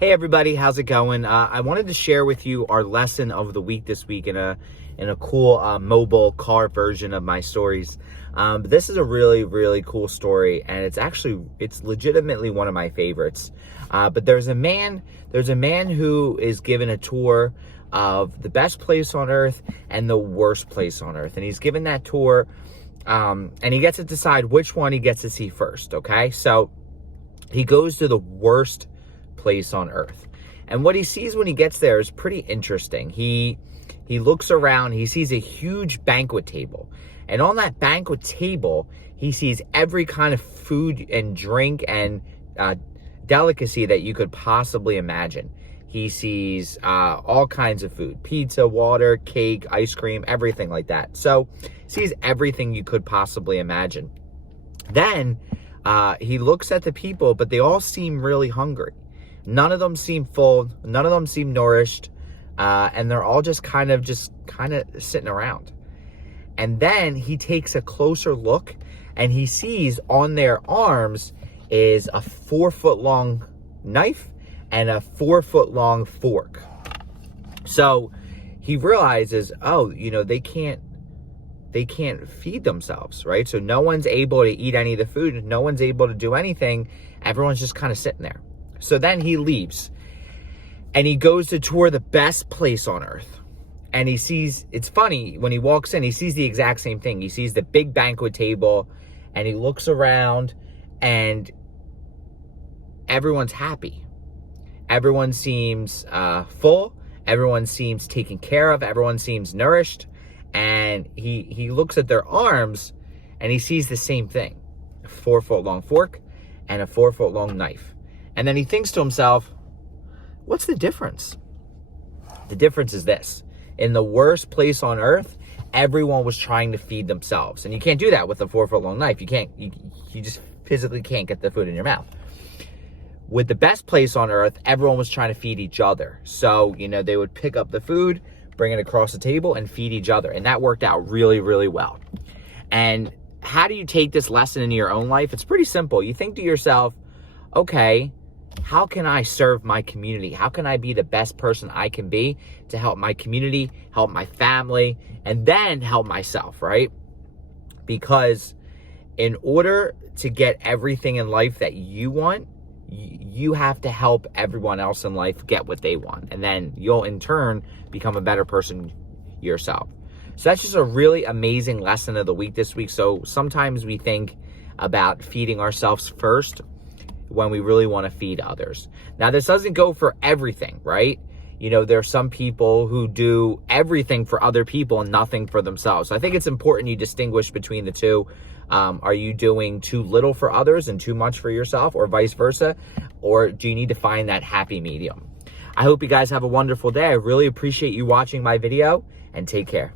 Hey everybody, how's it going? I wanted to share with you our lesson of the week this week in a cool mobile car version of my stories. This is a really cool story, and it's legitimately one of my favorites. But there's a man who is given a tour of the best place on earth and the worst place on earth, and he's given that tour, and he gets to decide which one he gets to see first. Okay, so he goes to the worst place on earth, and what he sees when he gets there is pretty interesting. He looks around, he sees a huge banquet table, and on that banquet table he sees every kind of food and drink and delicacy that you could possibly imagine. He sees all kinds of food: pizza, water, cake, ice cream, everything like that. So sees everything you could possibly imagine. Then he looks at the people, but they all seem really hungry. None of them seem full. None of them seem nourished. And they're all just kind of sitting around. And then he takes a closer look, and he sees on their arms is a 4-foot long knife and a 4-foot long fork. So he realizes, oh, they can't feed themselves, right? So no one's able to eat any of the food. No one's able to do anything. Everyone's just kind of sitting there. So then he leaves, and he goes to tour the best place on earth. And he sees, it's funny, when he walks in, he sees the exact same thing. He sees the big banquet table, and he looks around, and everyone's happy. Everyone seems full. Everyone seems taken care of. Everyone seems nourished. And he looks at their arms, and he sees the same thing: a 4-foot long fork and a 4-foot long knife. And then he thinks to himself, what's the difference? The difference is this: in the worst place on earth, everyone was trying to feed themselves. And you can't do that with a 4-foot long knife. You just physically can't get the food in your mouth. With the best place on earth, everyone was trying to feed each other. So, they would pick up the food, bring it across the table, and feed each other. And that worked out really well. And how do you take this lesson into your own life? It's pretty simple. You think to yourself, okay, how can I serve my community? How can I be the best person I can be to help my community, help my family, and then help myself, right? Because in order to get everything in life that you want, you have to help everyone else in life get what they want. And then you'll in turn become a better person yourself. So that's just a really amazing lesson of the week this week. So sometimes we think about feeding ourselves first when we really want to feed others. Now, this doesn't go for everything, right? There are some people who do everything for other people and nothing for themselves. So I think it's important you distinguish between the two. Are you doing too little for others and too much for yourself, or vice versa? Or do you need to find that happy medium? I hope you guys have a wonderful day. I really appreciate you watching my video, and take care.